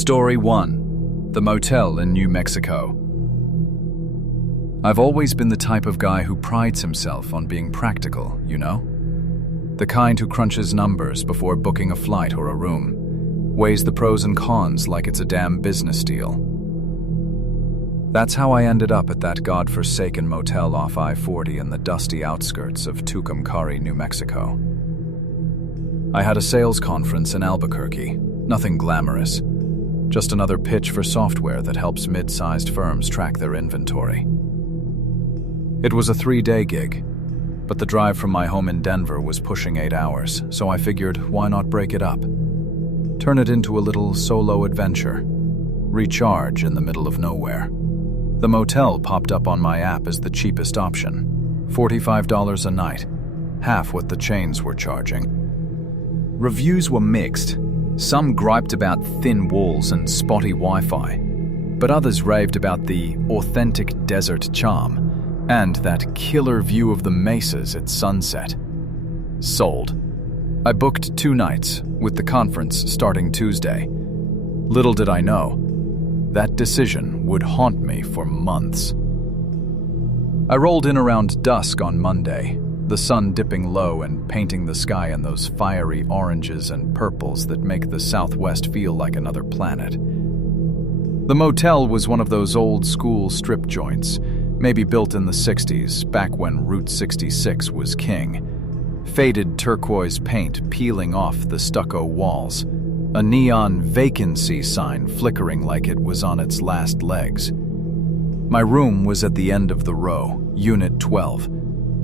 Story 1. The Motel in New Mexico. I've always been the type of guy who prides himself on being practical, you know? The kind who crunches numbers before booking a flight or a room, weighs the pros and cons like it's a damn business deal. That's how I ended up at that godforsaken motel off I-40 in the dusty outskirts of Tucumcari, New Mexico. I had a sales conference in Albuquerque, nothing glamorous, just another pitch for software that helps mid-sized firms track their inventory. It was a 3-day gig, but the drive from my home in Denver was pushing 8 hours, so I figured, why not break it up? Turn it into a little solo adventure. Recharge in the middle of nowhere. The motel popped up on my app as the cheapest option, $45 a night, half what the chains were charging. Reviews were mixed. Some griped about thin walls and spotty Wi-Fi, but others raved about the authentic desert charm and that killer view of the mesas at sunset. Sold. I booked 2 nights, with the conference starting Tuesday. Little did I know, that decision would haunt me for months. I rolled in around dusk on Monday, the sun dipping low and painting the sky in those fiery oranges and purples that make the Southwest feel like another planet. The motel was one of those old-school strip joints, maybe built in the 60s, back when Route 66 was king. Faded turquoise paint peeling off the stucco walls, a neon vacancy sign flickering like it was on its last legs. My room was at the end of the row, Unit 12,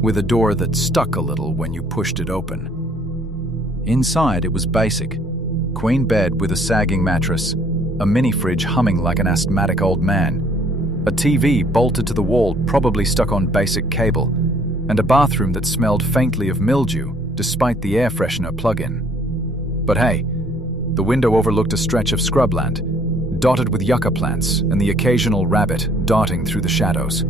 with a door that stuck a little when you pushed it open. Inside, it was basic. Queen bed with a sagging mattress, a mini-fridge humming like an asthmatic old man, a TV bolted to the wall probably stuck on basic cable, and a bathroom that smelled faintly of mildew despite the air freshener plug-in. But hey, the window overlooked a stretch of scrubland, dotted with yucca plants and the occasional rabbit darting through the shadows.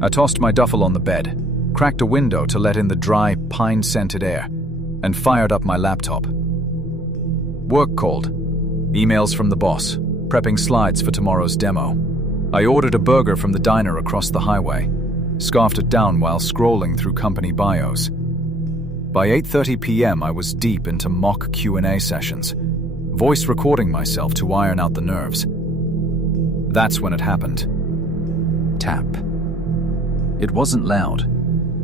I tossed my duffel on the bed, cracked a window to let in the dry, pine-scented air, and fired up my laptop. Work called. Emails from the boss, prepping slides for tomorrow's demo. I ordered a burger from the diner across the highway, scarfed it down while scrolling through company bios. By 8:30 p.m. I was deep into mock Q&A sessions, voice recording myself to iron out the nerves. That's when it happened. Tap. It wasn't loud,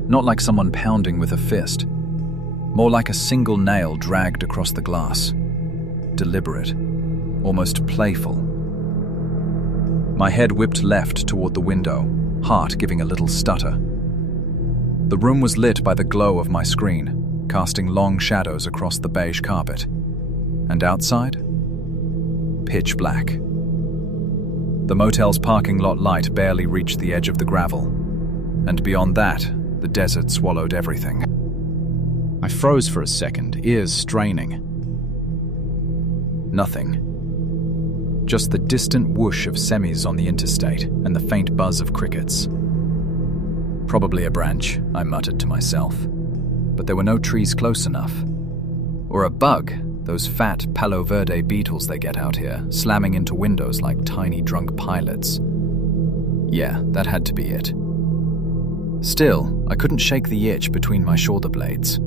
not like someone pounding with a fist, more like a single nail dragged across the glass. Deliberate, almost playful. My head whipped left toward the window, heart giving a little stutter. The room was lit by the glow of my screen, casting long shadows across the beige carpet. And outside? Pitch black. The motel's parking lot light barely reached the edge of the gravel, and beyond that, the desert swallowed everything. I froze for a second, ears straining. Nothing. Just the distant whoosh of semis on the interstate and the faint buzz of crickets. Probably a branch, I muttered to myself, but there were no trees close enough. Or a bug, those fat Palo Verde beetles they get out here, slamming into windows like tiny drunk pilots. Yeah, that had to be it. Still, I couldn't shake the itch between my shoulder blades.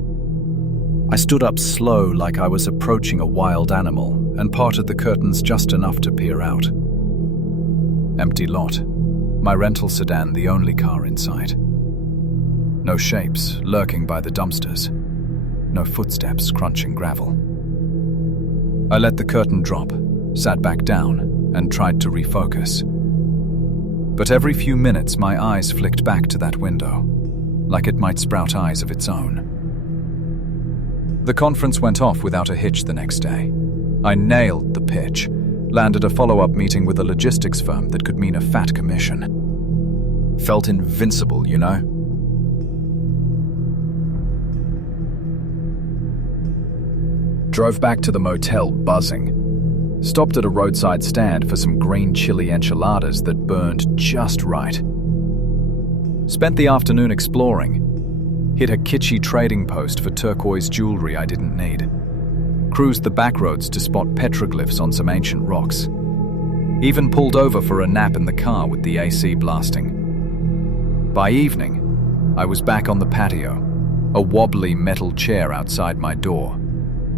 I stood up slow like I was approaching a wild animal and parted the curtains just enough to peer out. Empty lot. My rental sedan the only car in sight. No shapes lurking by the dumpsters. No footsteps crunching gravel. I let the curtain drop, sat back down, and tried to refocus. But every few minutes my eyes flicked back to that window, like it might sprout eyes of its own. The conference went off without a hitch the next day. I nailed the pitch, landed a follow-up meeting with a logistics firm that could mean a fat commission. Felt invincible, you know? Drove back to the motel buzzing. Stopped at a roadside stand for some green chili enchiladas that burned just right. Spent the afternoon exploring. Hit a kitschy trading post for turquoise jewelry I didn't need. cruised the back roads to spot petroglyphs on some ancient rocks. Even pulled over for a nap in the car with the AC blasting. By evening, I was back on the patio, a wobbly metal chair outside my door,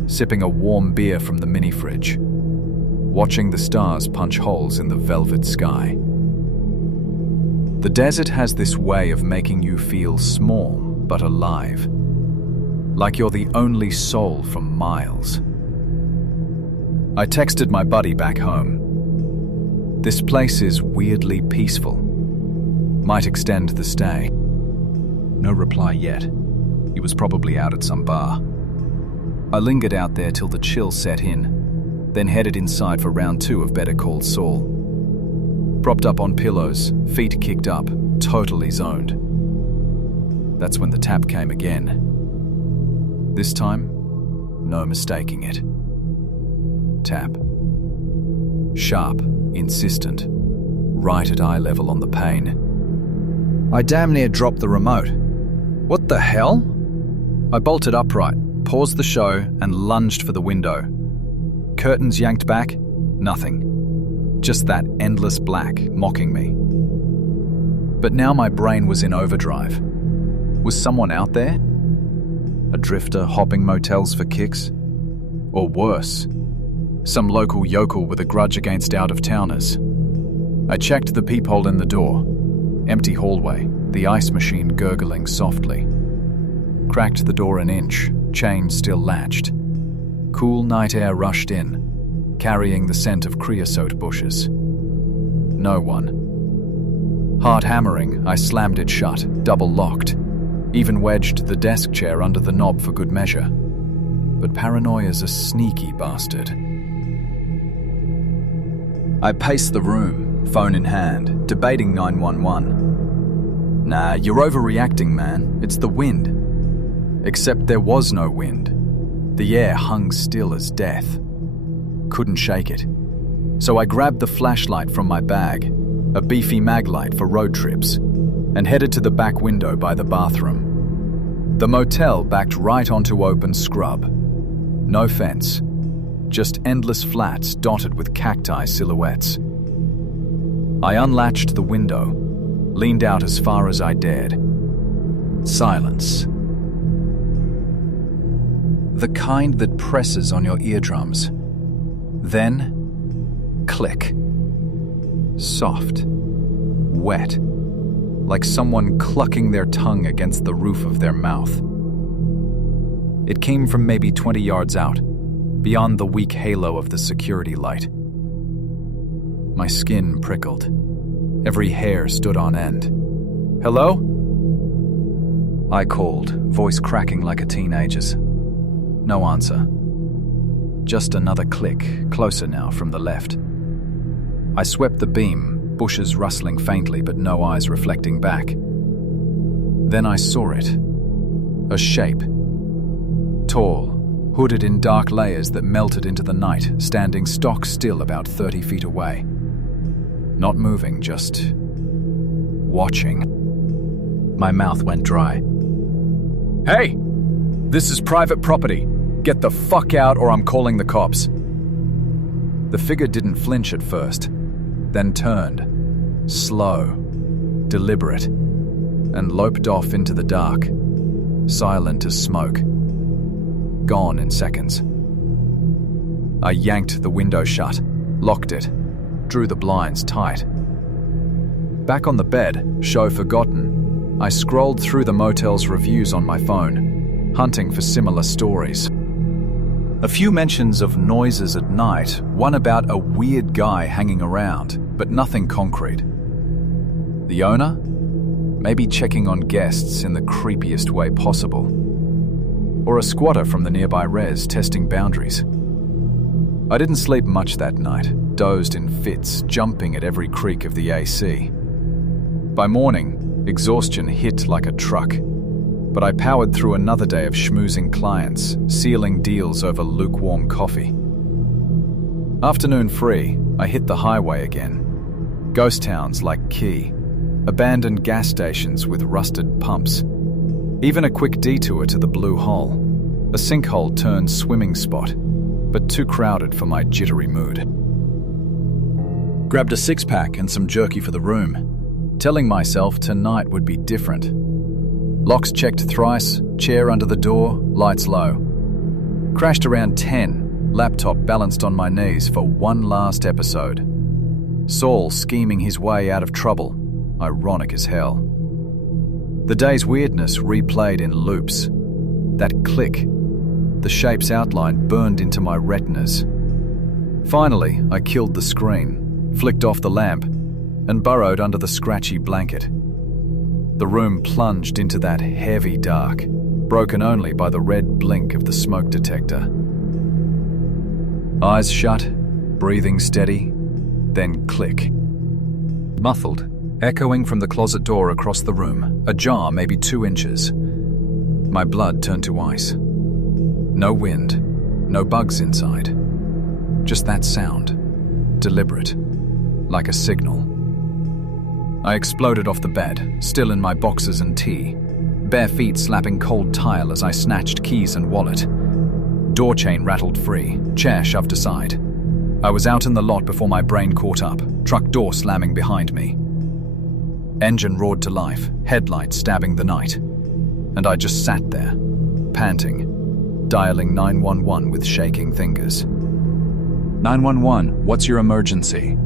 sipping a warm beer from the mini fridge, watching the stars punch holes in the velvet sky. The desert has this way of making you feel small but alive, like you're the only soul from miles. I texted my buddy back home. This place is weirdly peaceful. Might extend the stay. No reply yet. He was probably out at some bar. I lingered out there till the chill set in, then headed inside for round 2 of Better Call Saul. Propped up on pillows, feet kicked up, totally zoned. That's when the tap came again. This time, no mistaking it. Tap. Sharp, insistent, right at eye level on the pane. I damn near dropped the remote. What the hell? I bolted upright, paused the show, and lunged for the window. Curtains yanked back, nothing. Just that endless black mocking me. But now my brain was in overdrive. Was someone out there? A drifter hopping motels for kicks? Or worse, some local yokel with a grudge against out-of-towners? I checked the peephole in the door. Empty hallway, the ice machine gurgling softly. Cracked the door an inch, chain still latched. Cool night air rushed in, carrying the scent of creosote bushes. No one. Hard hammering, I slammed it shut, double locked. Even wedged the desk chair under the knob for good measure. But paranoia's a sneaky bastard. I paced the room, phone in hand, debating 911. Nah, you're overreacting, man. It's the wind. Except there was no wind. The air hung still as death. Couldn't shake it. So I grabbed the flashlight from my bag, a beefy mag light for road trips, and headed to the back window by the bathroom. The motel backed right onto open scrub. No fence, just endless flats dotted with cacti silhouettes. I unlatched the window, leaned out as far as I dared. Silence. The kind that presses on your eardrums. Then, click. Soft, wet, like someone clucking their tongue against the roof of their mouth. It came from maybe 20 yards out, beyond the weak halo of the security light. My skin prickled. Every hair stood on end. Hello? I called, voice cracking like a teenager's. No answer. Just another click, closer now from the left. I swept the beam, bushes rustling faintly but no eyes reflecting back. Then I saw it. A shape. Tall, hooded in dark layers that melted into the night, standing stock still about 30 feet away. Not moving, just watching. My mouth went dry. Hey! This is private property. Get the fuck out or I'm calling the cops. The figure didn't flinch at first, then turned, slow, deliberate, and loped off into the dark, silent as smoke. Gone in seconds. I yanked the window shut, locked it, drew the blinds tight. Back on the bed, show forgotten, I scrolled through the motel's reviews on my phone, hunting for similar stories. A few mentions of noises at night, one about a weird guy hanging around, but nothing concrete. The owner? Maybe checking on guests in the creepiest way possible. Or a squatter from the nearby res testing boundaries. I didn't sleep much that night, dozed in fits, jumping at every creak of the AC. By morning, exhaustion hit like a truck. But I powered through another day of schmoozing clients, sealing deals over lukewarm coffee. Afternoon free, I hit the highway again. Ghost towns like Key, abandoned gas stations with rusted pumps, even a quick detour to the Blue Hole, a sinkhole-turned swimming spot, but too crowded for my jittery mood. Grabbed a six-pack and some jerky for the room, telling myself tonight would be different. Locks checked thrice, chair under the door, lights low. Crashed around 10, laptop balanced on my knees for one last episode. Saul scheming his way out of trouble, ironic as hell. The day's weirdness replayed in loops. That click, the shape's outline burned into my retinas. Finally, I killed the screen, flicked off the lamp, and burrowed under the scratchy blanket. The room plunged into that heavy dark, broken only by the red blink of the smoke detector. Eyes shut, breathing steady, then click. Muffled, echoing from the closet door across the room, ajar maybe 2 inches. My blood turned to ice. No wind, no bugs inside. Just that sound, deliberate, like a signal. I exploded off the bed, still in my boxers and tee, bare feet slapping cold tile as I snatched keys and wallet. Door chain rattled free, chair shoved aside. I was out in the lot before my brain caught up, truck door slamming behind me. Engine roared to life, headlights stabbing the night. And I just sat there, panting, dialing 911 with shaking fingers. 911, what's your emergency?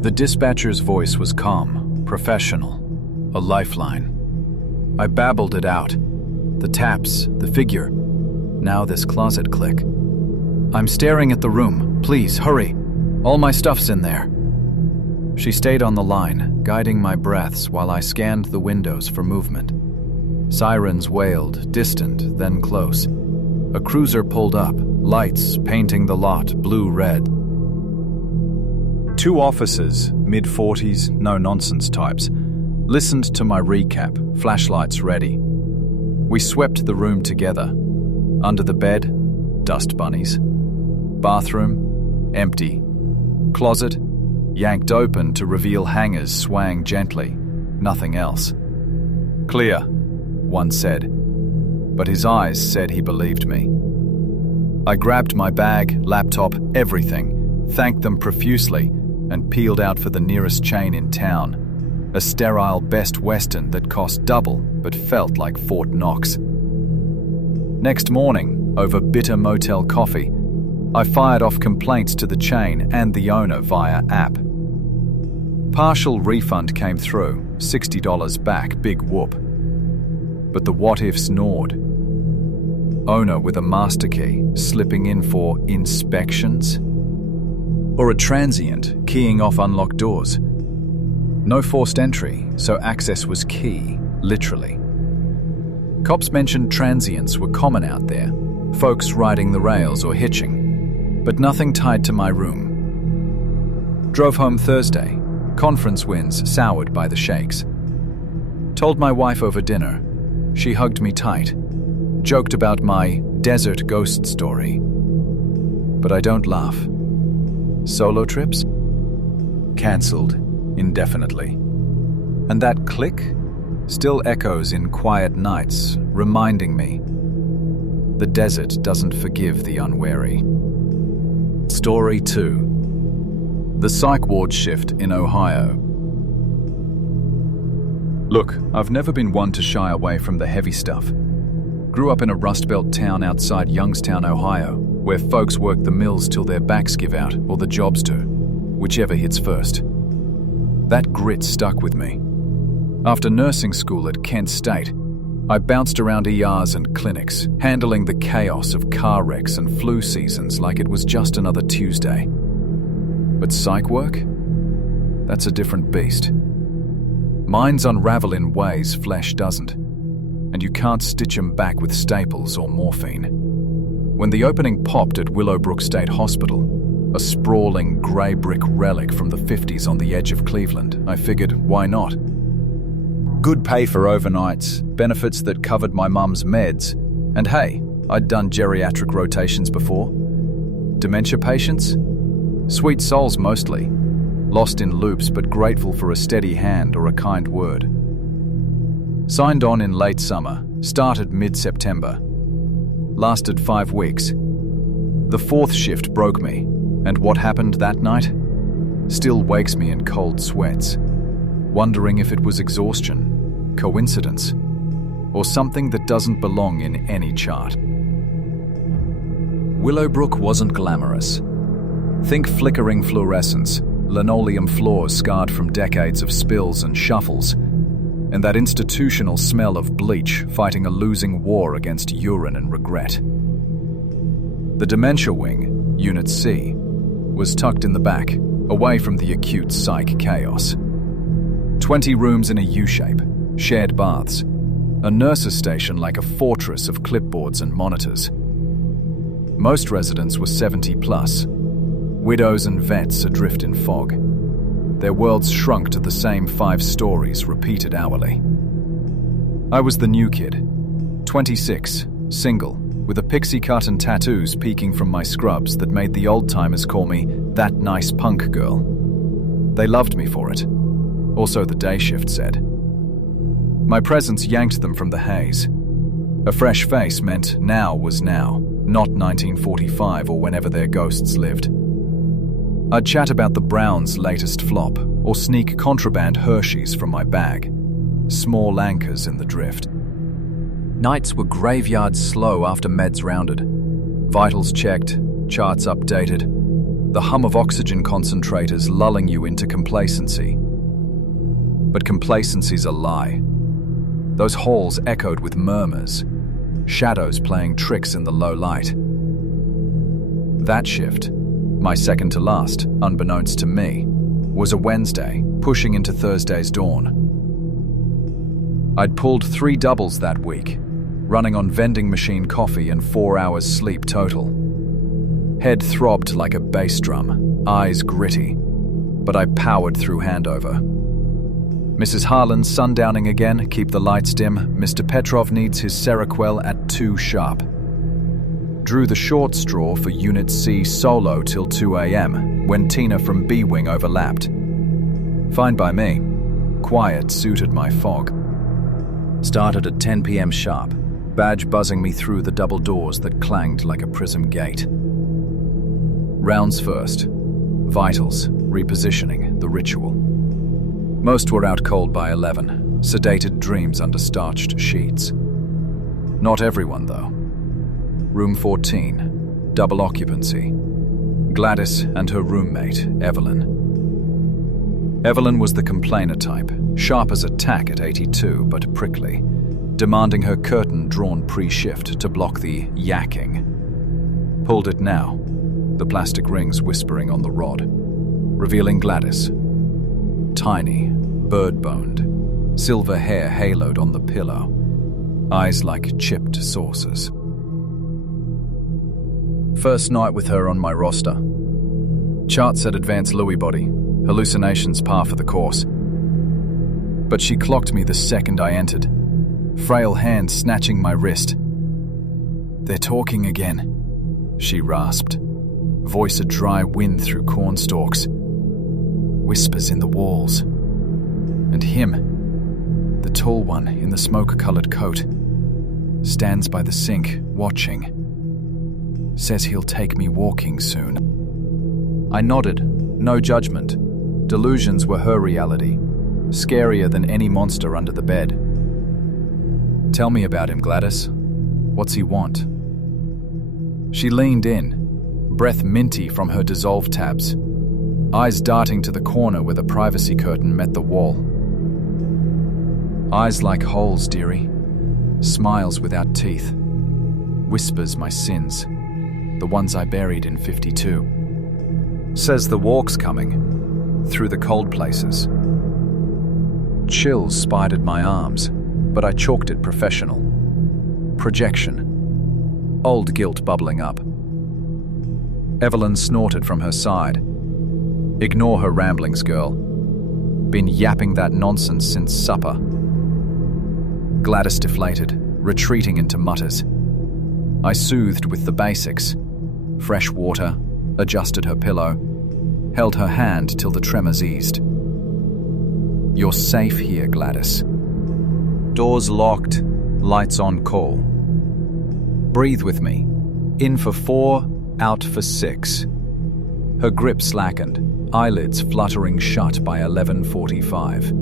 The dispatcher's voice was calm, professional, a lifeline. I babbled it out. The taps, the figure, now this closet click. I'm staring at the room. Please, hurry. All my stuff's in there. She stayed on the line, guiding my breaths while I scanned the windows for movement. Sirens wailed, distant, then close. A cruiser pulled up, lights painting the lot blue-red. 2 officers, mid-40s, no-nonsense types, listened to my recap, flashlights ready. We swept the room together. Under the bed, dust bunnies. Bathroom, empty. Closet, yanked open to reveal hangers swaying gently. Nothing else. Clear, one said, but his eyes said he believed me. I grabbed my bag, laptop, everything, thanked them profusely, and peeled out for the nearest chain in town, a sterile Best Western that cost double but felt like Fort Knox. Next morning, over bitter motel coffee, I fired off complaints to the chain and the owner via app. Partial refund came through, $60 back, big whoop. But the what-ifs gnawed. Owner with a master key slipping in for inspections? Or a transient keying off unlocked doors? No forced entry, so access was key, literally. Cops mentioned transients were common out there, folks riding the rails or hitching, but nothing tied to my room. Drove home Thursday, conference wins soured by the shakes. Told my wife over dinner. She hugged me tight, joked about my desert ghost story. But I don't laugh. Solo trips? Cancelled indefinitely. And that click still echoes in quiet nights, reminding me the desert doesn't forgive the unwary. Story 2. The psych ward shift in Ohio. Look, I've never been one to shy away from the heavy stuff. Grew up in a Rust Belt town outside Youngstown, Ohio, where folks work the mills till their backs give out or the jobs do, whichever hits first. That grit stuck with me. After nursing school at Kent State, I bounced around ERs and clinics, handling the chaos of car wrecks and flu seasons like it was just another Tuesday. But psych work? That's a different beast. Minds unravel in ways flesh doesn't, and you can't stitch them back with staples or morphine. When the opening popped at Willowbrook State Hospital, a sprawling grey brick relic from the 50s on the edge of Cleveland, I figured, why not? Good pay for overnights, benefits that covered my mum's meds, and hey, I'd done geriatric rotations before. Dementia patients? Sweet souls mostly, lost in loops but grateful for a steady hand or a kind word. Signed on in late summer, started mid-September. Lasted 5 weeks. The fourth shift broke me, and what happened that night still wakes me in cold sweats, wondering if it was exhaustion, coincidence, or something that doesn't belong in any chart. Willowbrook wasn't glamorous. Think flickering fluorescence, linoleum floors scarred from decades of spills and shuffles, and that institutional smell of bleach fighting a losing war against urine and regret. The dementia wing, Unit C, was tucked in the back, away from the acute psych chaos. 20 rooms in a U-shape, shared baths, a nurse's station like a fortress of clipboards and monitors. Most residents were 70 plus, widows and vets adrift in fog. Their worlds shrunk to the same 5 stories repeated hourly. I was the new kid, 26, single, with a pixie cut and tattoos peeking from my scrubs that made the old-timers call me that nice punk girl. They loved me for it. Also the day shift said. My presence yanked them from the haze. A fresh face meant now was now, not 1945 or whenever their ghosts lived. I'd chat about the Browns' latest flop, or sneak contraband Hershey's from my bag. Small anchors in the drift. Nights were graveyard slow after meds rounded. Vitals checked, charts updated, the hum of oxygen concentrators lulling you into complacency. But complacency's a lie. Those halls echoed with murmurs, shadows playing tricks in the low light. That shift, my second to last, unbeknownst to me, was a Wednesday, pushing into Thursday's dawn. I'd pulled 3 doubles that week, running on vending machine coffee and 4 hours sleep total. Head throbbed like a bass drum, eyes gritty, but I powered through handover. Mrs. Harlan sundowning again, keep the lights dim. Mr. Petrov needs his Seroquel at 2 sharp. Drew the short straw for Unit C solo till 2 a.m. when Tina from B-Wing overlapped. Fine by me. Quiet suited my fog. Started at 10 p.m. sharp, badge buzzing me through the double doors that clanged like a prism gate. Rounds first. Vitals, repositioning, the ritual. Most were out cold by 11, sedated dreams under starched sheets. Not everyone, though. Room 14, double occupancy. Gladys and her roommate, Evelyn. Evelyn was the complainer type, sharp as a tack at 82, but prickly, demanding her curtain drawn pre-shift to block the yakking. Pulled it now, the plastic rings whispering on the rod, revealing Gladys. Tiny, bird-boned, silver hair haloed on the pillow, eyes like chipped saucers. First night with her on my roster. Chart said advanced Lewy body, hallucinations par for the course. But she clocked me the second I entered, frail hand snatching my wrist. "They're talking again," she rasped, voice a dry wind through corn stalks. Whispers in the walls. And him, the tall one in the smoke-colored coat, stands by the sink, watching. Says he'll take me walking soon. I nodded, no judgment. Delusions were her reality, scarier than any monster under the bed. "Tell me about him, Gladys. What's he want?" She leaned in, breath minty from her dissolve tabs, eyes darting to the corner where the privacy curtain met the wall. Eyes like holes, dearie. Smiles without teeth. Whispers my sins, the ones I buried in 52. Says the walk's coming, through the cold places. Chills spidered my arms, but I chalked it professional. Projection. Old guilt bubbling up. Evelyn snorted from her side. "Ignore her ramblings, girl. Been yapping that nonsense since supper." Gladys deflated, retreating into mutters. I soothed with the basics. Fresh water, adjusted her pillow, held her hand till the tremors eased. "You're safe here, Gladys. Doors locked, lights on call. Breathe with me. In for 4, out for 6. Her grip slackened, eyelids fluttering shut by 11:45.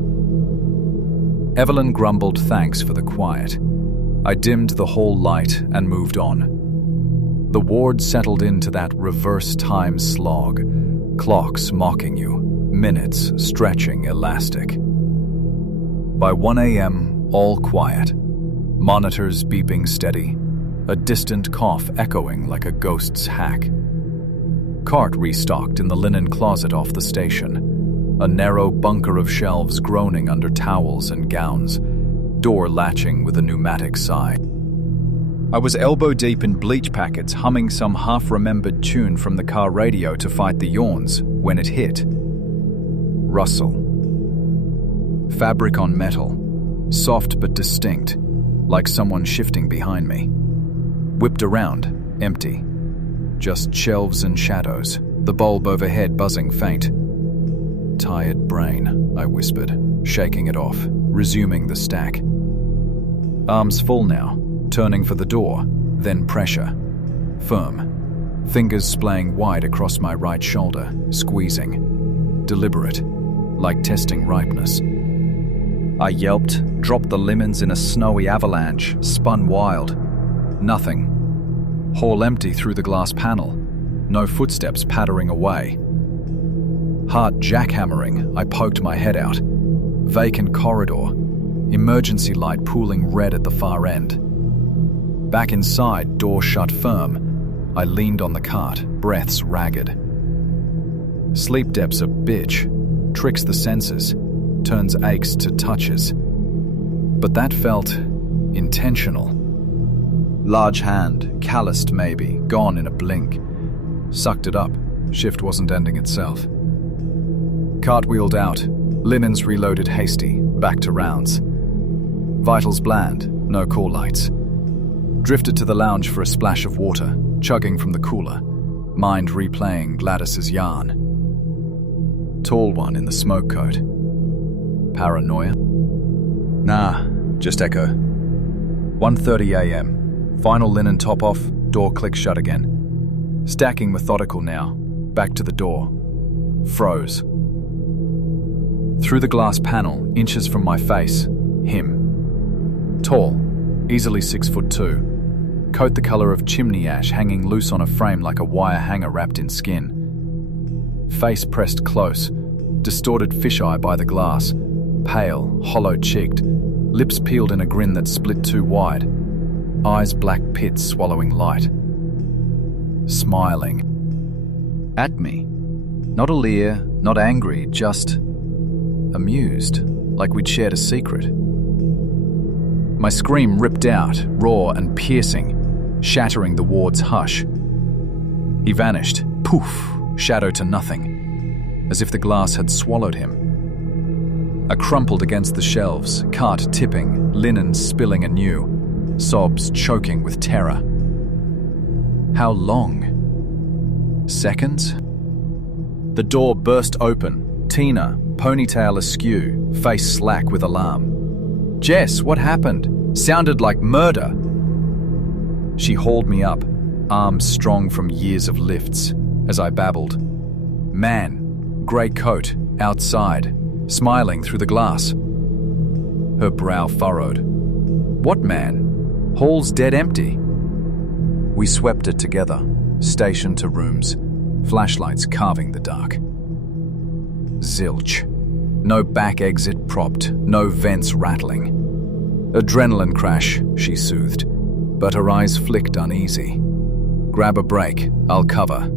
Evelyn grumbled thanks for the quiet. I dimmed the hall light and moved on. The ward settled into that reverse time slog, clocks mocking you, minutes stretching elastic. By 1 a.m., all quiet. Monitors beeping steady, a distant cough echoing like a ghost's hack. Cart restocked in the linen closet off the station, a narrow bunker of shelves groaning under towels and gowns, door latching with a pneumatic sigh. I was elbow-deep in bleach packets, humming some half-remembered tune from the car radio to fight the yawns when it hit. Rustle. Fabric on metal, soft but distinct, like someone shifting behind me. Whipped around, empty. Just shelves and shadows, the bulb overhead buzzing faint. Tired brain, I whispered, shaking it off, resuming the stack. Arms full now, turning for the door, then pressure. Firm. Fingers splaying wide across my right shoulder, squeezing. Deliberate, like testing ripeness. I yelped, dropped the lemons in a snowy avalanche, spun wild. Nothing. Hall empty through the glass panel. No footsteps pattering away. Heart jackhammering, I poked my head out. Vacant corridor. Emergency light pooling red at the far end. Back inside, door shut firm. I leaned on the cart, breaths ragged. Sleep depth's a bitch. Tricks the senses. Turns aches to touches. But that felt intentional. Large hand, calloused maybe, gone in a blink. Sucked it up. Shift wasn't ending itself. Cart wheeled out. Linens reloaded hasty. Back to rounds. Vitals bland. No call lights. Drifted to the lounge for a splash of water, chugging from the cooler. Mind replaying Gladys's yarn. Tall one in the smoke coat. Paranoia? Nah, just echo. 1:30 a.m. Final linen top off, door clicks shut again. Stacking methodical now, back to the door. Froze. Through the glass panel, inches from my face, him. Tall, easily 6'2". Coat the color of chimney ash hanging loose on a frame like a wire hanger wrapped in skin. Face pressed close, distorted fisheye by the glass, pale, hollow-cheeked, lips peeled in a grin that split too wide, eyes black pits swallowing light. Smiling. At me. Not a leer, not angry, just amused, like we'd shared a secret. My scream ripped out, raw and piercing, shattering the ward's hush. He vanished, poof, shadow to nothing, as if the glass had swallowed him. I crumpled against the shelves, cart tipping, linen spilling anew, sobs choking with terror. How long? Seconds? The door burst open, Tina, ponytail askew, face slack with alarm. Jess, what happened? Sounded like murder. She hauled me up, arms strong from years of lifts, as I babbled. Man, grey coat, outside, smiling through the glass. Her brow furrowed. What man? Hall's dead empty. We swept it together, station to rooms, flashlights carving the dark. Zilch. No back exit propped, no vents rattling. Adrenaline crash, she soothed, but her eyes flicked uneasy. Grab a break, I'll cover.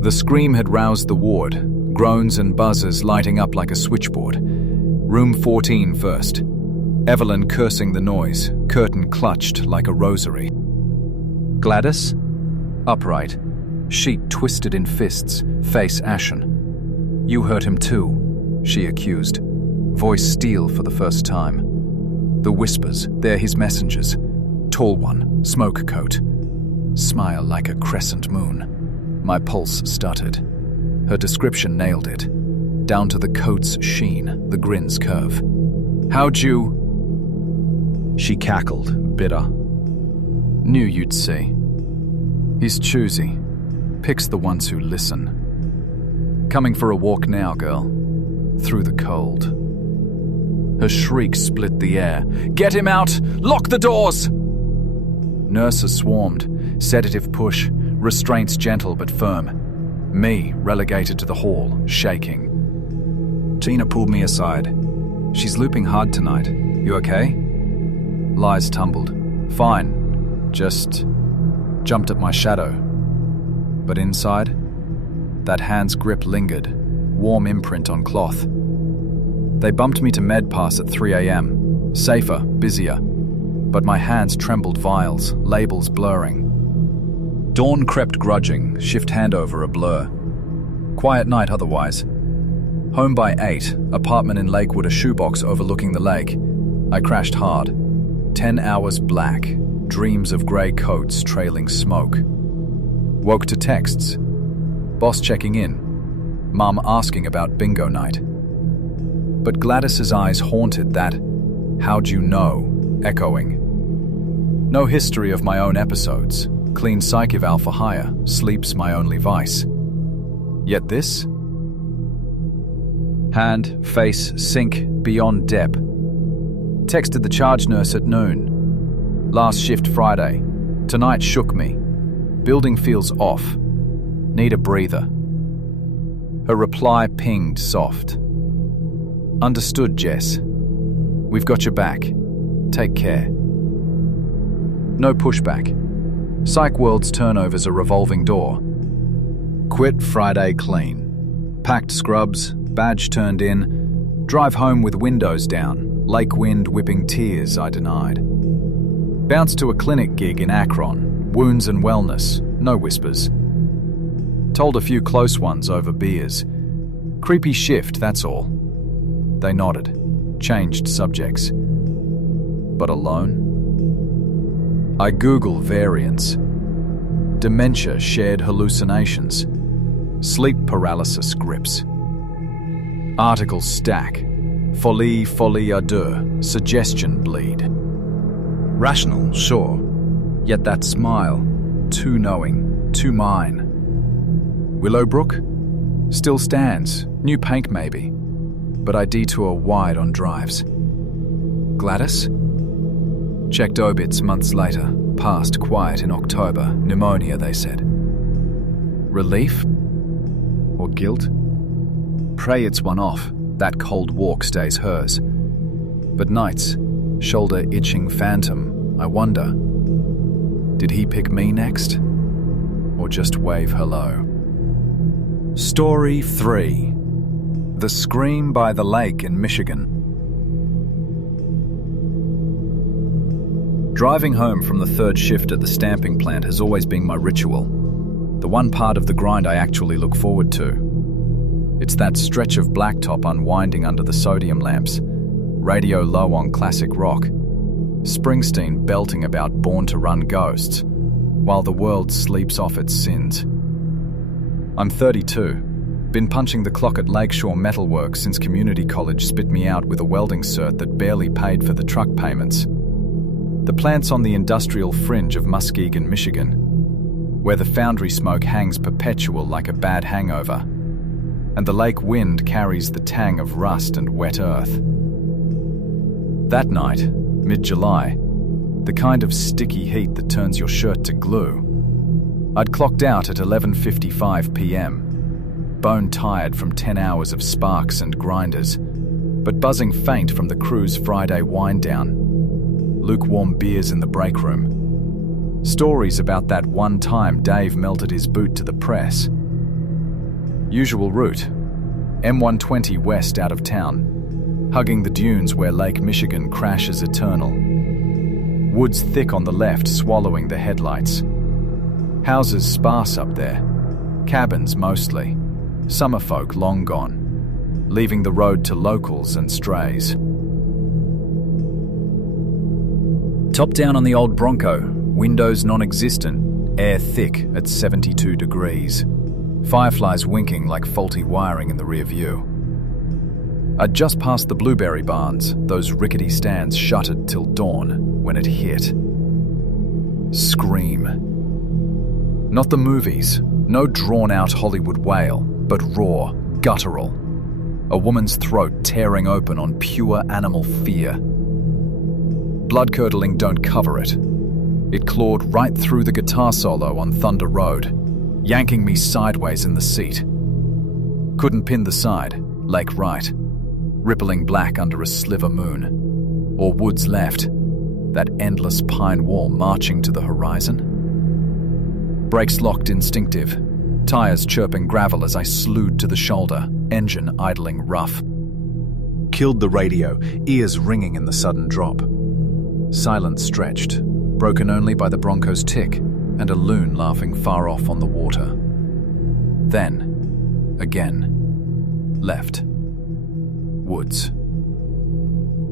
The scream had roused the ward, groans and buzzers lighting up like a switchboard. Room 14 first. Evelyn cursing the noise, curtain clutched like a rosary. Gladys? Upright, sheet twisted in fists, face ashen. You hurt him too, she accused, voice steel for the first time. The whispers, they're his messengers. Tall one, smoke coat. Smile like a crescent moon. My pulse stuttered. Her description nailed it. Down to the coat's sheen, the grin's curve. How'd you... She cackled, bitter. Knew you'd see. He's choosy. Picks the ones who listen. Coming for a walk now, girl. Through the cold. Her shriek split the air. Get him out! Lock the doors! Nurses swarmed. Sedative push. Restraints gentle but firm. Me relegated to the hall, shaking. Tina pulled me aside. She's looping hard tonight. You okay? Lies tumbled. Fine. Just jumped at my shadow. But inside, that hand's grip lingered, warm imprint on cloth. They bumped me to med pass at 3 a.m. Safer, busier. But my hands trembled vials, labels blurring. Dawn crept grudging, shift handover a blur. Quiet night otherwise. Home by 8, apartment in Lakewood, a shoebox overlooking the lake. I crashed hard. 10 hours black, dreams of grey coats trailing smoke. Woke to texts. Boss checking in. Mum asking about bingo night. But Gladys's eyes haunted that "how'd you know" echoing. No history of my own episodes. Clean psych eval for hire. Sleep's my only vice. Yet this? Hand, face, sink, beyond depth. Texted the charge nurse at noon. Last shift Friday. Tonight shook me. Building feels off. Need a breather. Her reply pinged soft. Understood, Jess. We've got your back. Take care. No pushback. Psych World's turnover's a revolving door. Quit Friday clean. Packed scrubs, badge turned in. Drive home with windows down. Lake wind whipping tears I denied. Bounced to a clinic gig in Akron. Wounds and wellness, no whispers. Told a few close ones over beers. Creepy shift, that's all. They nodded. Changed subjects. But alone? I Google variants. Dementia shared hallucinations. Sleep paralysis grips. Articles stack. Folie à deux. Suggestion bleed. Rational, sure. Yet that smile. Too knowing. Too mine. Willowbrook? Still stands. New paint maybe. But I detour wide on drives. Gladys? Checked obits months later, passed quiet in October, pneumonia they said. Relief? Or guilt? Pray it's one off, that cold walk stays hers. But nights, shoulder itching phantom, I wonder, did he pick me next? Or just wave hello? Story 3. The Scream by the Lake in Michigan. Driving home from the third shift at the stamping plant has always been my ritual. The one part of the grind I actually look forward to. It's that stretch of blacktop unwinding under the sodium lamps, radio low on classic rock, Springsteen belting about Born to Run Ghosts, while the world sleeps off its sins. I'm 32. Been punching the clock at Lakeshore Metalworks since community college spit me out with a welding cert that barely paid for the truck payments. The plant's on the industrial fringe of Muskegon, Michigan, where the foundry smoke hangs perpetual like a bad hangover, and the lake wind carries the tang of rust and wet earth. That night, mid-July, the kind of sticky heat that turns your shirt to glue, I'd clocked out at 11:55 p.m., bone tired from 10 hours of sparks and grinders, but buzzing faint from the crew's Friday wind-down. Lukewarm beers in the break room. Stories about that one time Dave melted his boot to the press. Usual route. M120 west out of town, hugging the dunes where Lake Michigan crashes eternal. Woods thick on the left swallowing the headlights. Houses sparse up there. Cabins mostly. Summer folk long gone, leaving the road to locals and strays. Top down on the old Bronco, windows non-existent, air thick at 72 degrees. Fireflies winking like faulty wiring in the rear view. I'd just passed the blueberry barns, those rickety stands shuttered till dawn, when it hit. Scream. Not the movies, no drawn-out Hollywood wail, but raw, guttural. A woman's throat tearing open on pure animal fear. Blood-curdling don't cover it. It clawed right through the guitar solo on Thunder Road, yanking me sideways in the seat. Couldn't pin the side, lake right, rippling black under a sliver moon. Or woods left, that endless pine wall marching to the horizon. Brakes locked instinctive, tires chirping gravel as I slewed to the shoulder, engine idling rough. Killed the radio, ears ringing in the sudden drop. Silence stretched, broken only by the Bronco's tick and a loon laughing far off on the water. Then, again, left. Woods.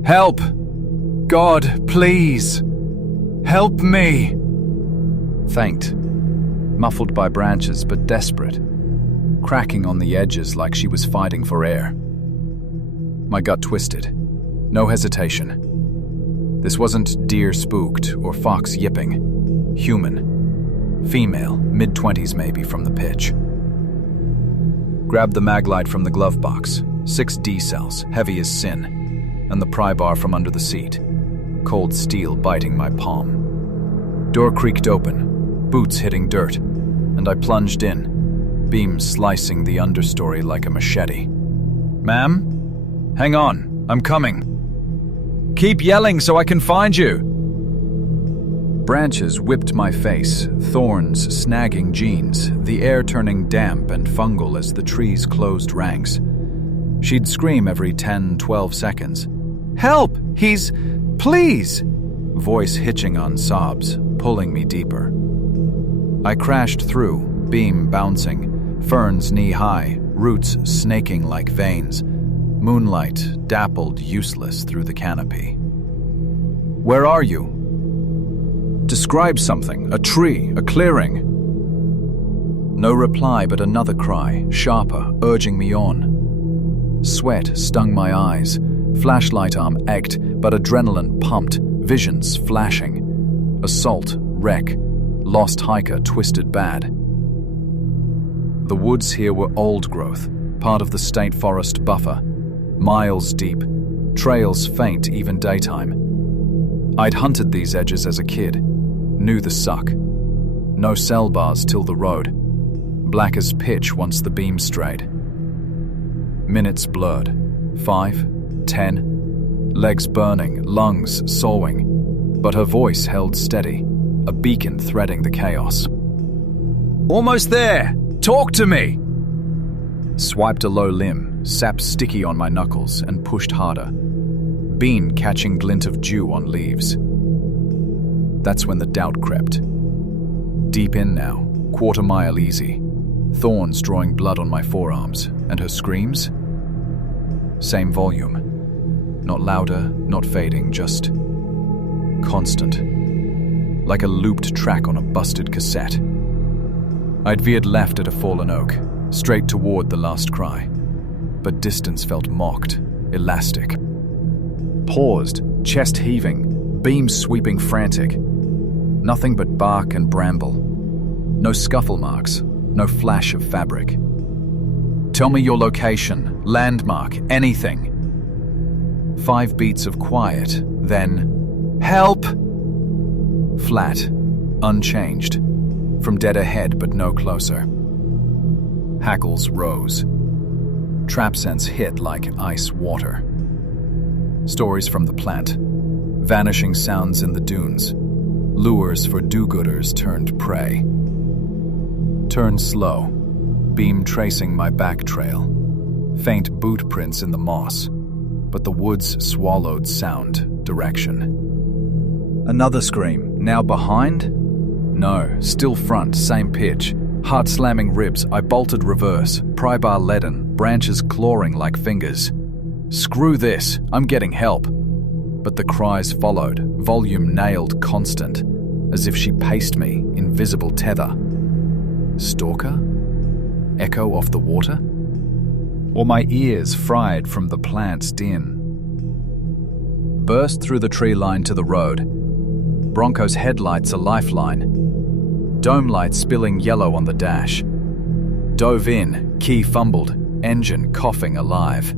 Help! God, please! Help me! Faint, muffled by branches but desperate, cracking on the edges like she was fighting for air. My gut twisted. No hesitation. This wasn't deer spooked or fox yipping. Human. Female, mid-20s maybe from the pitch. Grabbed the maglite from the glove box, 6 D cells, heavy as sin, and the pry bar from under the seat, cold steel biting my palm. Door creaked open, boots hitting dirt, and I plunged in, beam slicing the understory like a machete. Ma'am? Hang on, I'm coming. Keep yelling so I can find you. Branches whipped my face, thorns snagging jeans, the air turning damp and fungal as the trees closed ranks. She'd scream every 10, 12 seconds. Help! He's... Please! Voice hitching on sobs, pulling me deeper. I crashed through, beam bouncing, ferns knee-high, roots snaking like veins. Moonlight dappled useless through the canopy. Where are you? Describe something, a tree, a clearing. No reply but another cry, sharper, urging me on. Sweat stung my eyes, flashlight arm ached, but adrenaline pumped, visions flashing. Assault, wreck, lost hiker twisted bad. The woods here were old growth, part of the state forest buffer. Miles deep, trails faint even daytime. I'd hunted these edges as a kid, knew the suck. No cell bars till the road, black as pitch once the beam strayed. Minutes blurred, 5, 10, legs burning, lungs sawing, but her voice held steady, a beacon threading the chaos. Almost there! Talk to me! Swiped a low limb, sap sticky on my knuckles, and pushed harder. Bean catching glint of dew on leaves. That's when the doubt crept. Deep in now, quarter mile easy. Thorns drawing blood on my forearms, and her screams? Same volume. Not louder, not fading, just constant. Like a looped track on a busted cassette. I'd veered left at a fallen oak, straight toward the last cry. But distance felt mocked, elastic. Paused, chest heaving, beam sweeping frantic. Nothing but bark and bramble. No scuffle marks, no flash of fabric. Tell me your location, landmark, anything. 5 beats of quiet, then, help! Flat, unchanged, from dead ahead but no closer. Hackles rose. Trap sense hit like ice water. Stories from the plant. Vanishing sounds in the dunes. Lures for do-gooders turned prey. Turned slow. Beam tracing my back trail. Faint boot prints in the moss. But the woods swallowed sound, direction. Another scream. Now behind? No, still front, same pitch. Heart slamming ribs, I bolted reverse, pry bar leaden, branches clawing like fingers. Screw this, I'm getting help. But the cries followed, volume nailed constant, as if she paced me, invisible tether. Stalker? Echo off the water? Or my ears fried from the plant's din? Burst through the tree line to the road. Bronco's headlights a lifeline. dome light spilling yellow on the dash. Dove in, key fumbled, engine coughing alive.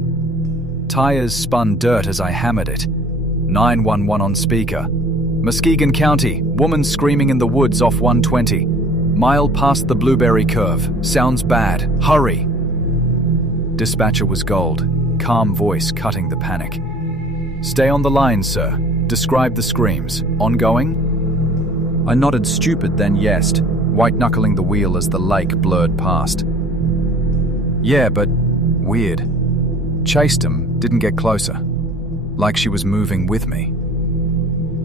Tires spun dirt as I hammered it. 911 on speaker. Muskegon County, woman screaming in the woods off 120. Mile past the Blueberry Curve. Sounds bad. Hurry. Dispatcher was gold, calm voice cutting the panic. Stay on the line, sir. Describe the screams. Ongoing? I nodded stupid, then yesed, white-knuckling the wheel as the lake blurred past. Yeah, but weird. Chased him, didn't get closer. Like she was moving with me.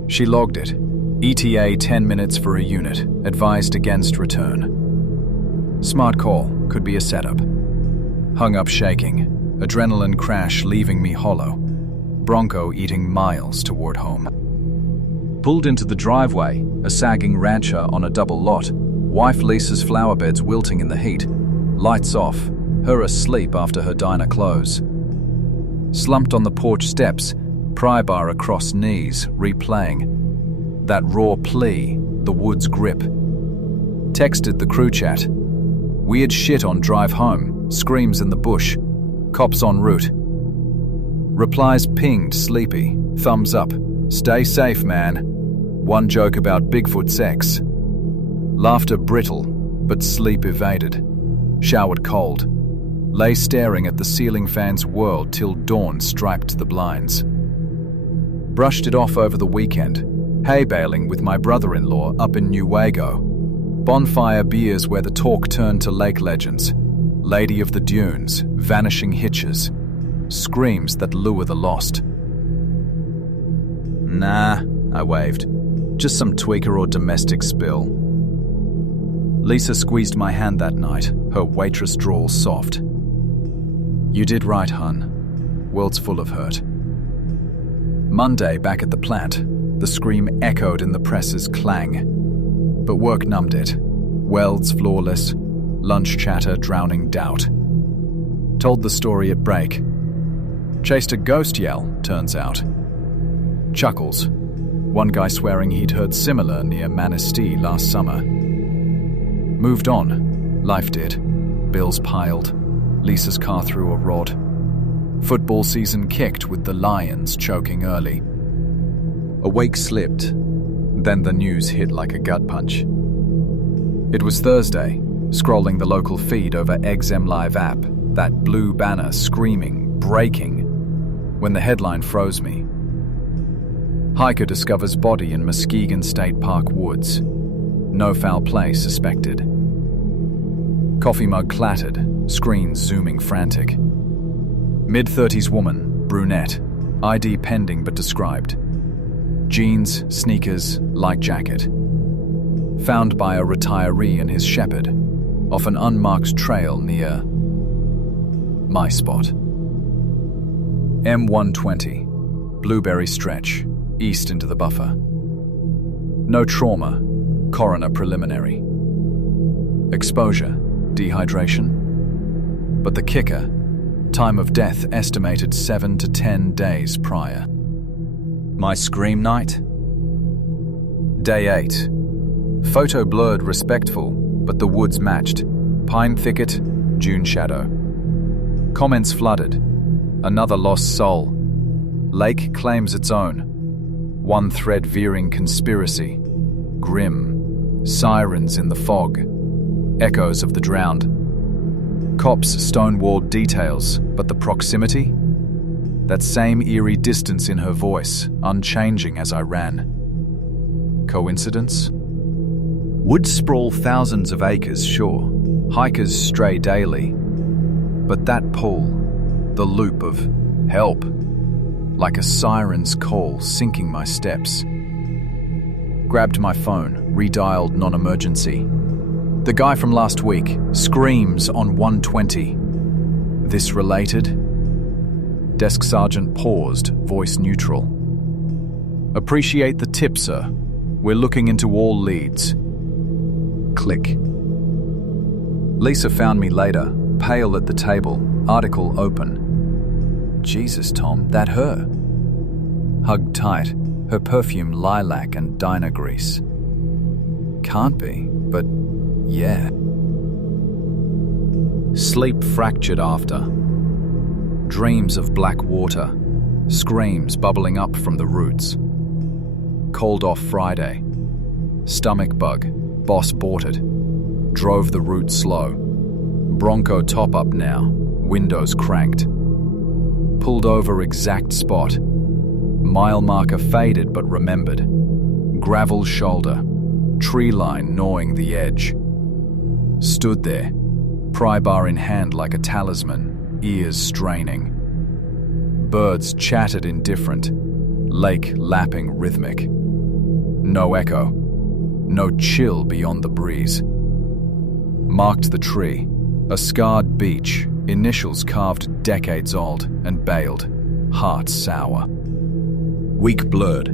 She logged it. ETA 10 minutes for a unit. Advised against return. Smart call. Could be a setup. Hung up shaking. Adrenaline crash leaving me hollow. Bronco eating miles toward home. Pulled into the driveway, a sagging rancher on a double lot. Wife Lisa's flower beds wilting in the heat. Lights off. Her asleep after her diner close. Slumped on the porch steps, pry bar across knees, replaying. That raw plea, the woods grip. Texted the crew chat. Weird shit on drive home, screams in the bush. Cops en route. Replies pinged, sleepy, thumbs up. Stay safe, man. One joke about Bigfoot sex. Laughter brittle, but sleep evaded. Showered cold. Lay staring at the ceiling fan's whirl till dawn striped the blinds. Brushed it off over the weekend. Hay baling with my brother-in-law up in New Wago. Bonfire beers where the talk turned to lake legends. Lady of the Dunes, vanishing hitches. Screams that lure the lost. Nah, I waved. Just some tweaker or domestic spill. Lisa squeezed my hand that night, her waitress drawl soft. You did right, hun. World's full of hurt. Monday, back at the plant, the scream echoed in the press's clang. But work numbed it. Welds flawless, lunch chatter drowning doubt. Told the story at break. Chased a ghost yell, turns out. Chuckles. One guy swearing he'd heard similar near Manistee last summer. Moved on. Life did. Bills piled. Lisa's car threw a rod. Football season kicked with the Lions choking early. A wake slipped. Then the news hit like a gut punch. It was Thursday, scrolling the local feed over XM Live app, that blue banner screaming, breaking, when the headline froze me. Hiker discovers body in Muskegon State Park woods. No foul play suspected. Coffee mug clattered, screen zooming frantic. Mid-30s woman, brunette, ID pending but described. Jeans, sneakers, light jacket. Found by a retiree and his shepherd, off an unmarked trail near my spot. M120, Blueberry Stretch, east into the buffer. No trauma, coroner preliminary. Exposure, dehydration. But the kicker, time of death estimated 7 to 10 days prior. My scream night? Day 8. Photo blurred respectful, but the woods matched. Pine thicket, June shadow. Comments flooded. Another lost soul. Lake claims its own. One thread veering conspiracy. Grim. Sirens in the fog. Echoes of the drowned. Cops stonewalled details, but the proximity? That same eerie distance in her voice, unchanging as I ran. Coincidence? Woods sprawl thousands of acres, sure. Hikers stray daily. But that pull, the loop of help, like a siren's call sinking my steps. Grabbed my phone, redialed non-emergency. The guy from last week screams on 120. This related? Desk sergeant paused, voice neutral. Appreciate the tip, sir. We're looking into all leads. Click. Lisa found me later, pale at the table, article open. Jesus, Tom, that her. Hugged tight, her perfume lilac and diner grease. Can't be, But, yeah. Sleep fractured after. Dreams of black water, screams bubbling up from the roots. Called off Friday. Stomach bug, boss boarded. Drove the route slow. Bronco top-up now, windows cranked. Pulled over exact spot. Mile marker faded but remembered. Gravel shoulder, tree line gnawing the edge. Stood there, pry bar in hand like a talisman, ears straining. Birds chattered indifferent, lake lapping rhythmic. No echo, no chill beyond the breeze. Marked the tree, a scarred beach, initials carved decades old, and bailed, heart sour. Week blurred.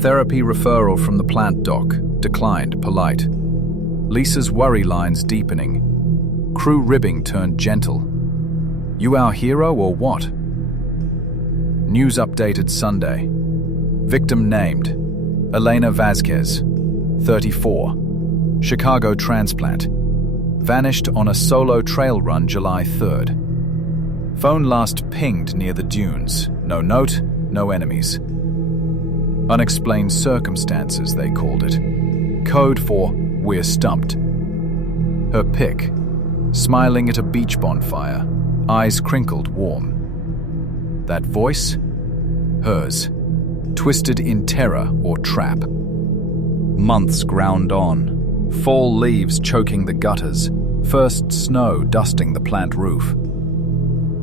Therapy referral from the plant doc, declined polite. Lisa's worry lines deepening. Crew ribbing turned gentle. You our hero or what? News updated Sunday. Victim named. Elena Vasquez, 34. Chicago transplant. Vanished on a solo trail run July 3rd. Phone last pinged near the dunes. No note, no enemies. Unexplained circumstances, they called it. Code for we're stumped. Her pic, smiling at a beach bonfire, eyes crinkled warm. That voice? Hers, twisted in terror or trap. Months ground on. Fall leaves choking the gutters, first snow dusting the plant roof.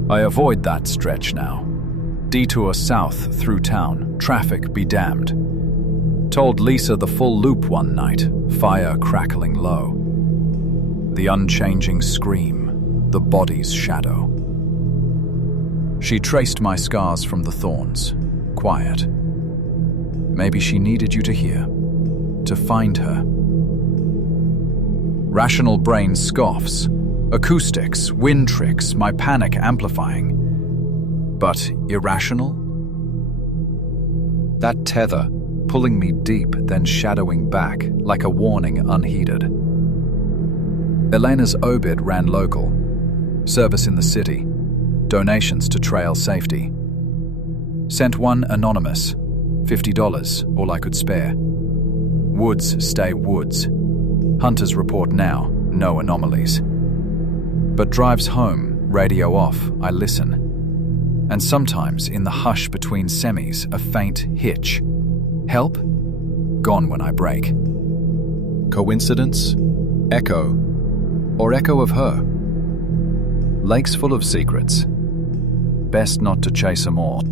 I avoid that stretch now. Detour south through town, traffic be damned. Told Lisa the full loop one night, fire crackling low. The unchanging scream, the body's shadow. She traced my scars from the thorns, quiet. Maybe she needed you to hear, to find her. Rational brain scoffs, acoustics, wind tricks, my panic amplifying. But irrational? That tether, pulling me deep, then shadowing back, like a warning unheeded. Elena's obit ran local. Service in the city. Donations to trail safety. Sent one anonymous. $50, all I could spare. Woods stay woods. Hunters report now, no anomalies. But drives home, radio off, I listen. And sometimes, in the hush between semis, a faint hitch. Help? Gone when I break. Coincidence? Echo? Or echo of her? Lake's full of secrets. Best not to chase 'em all.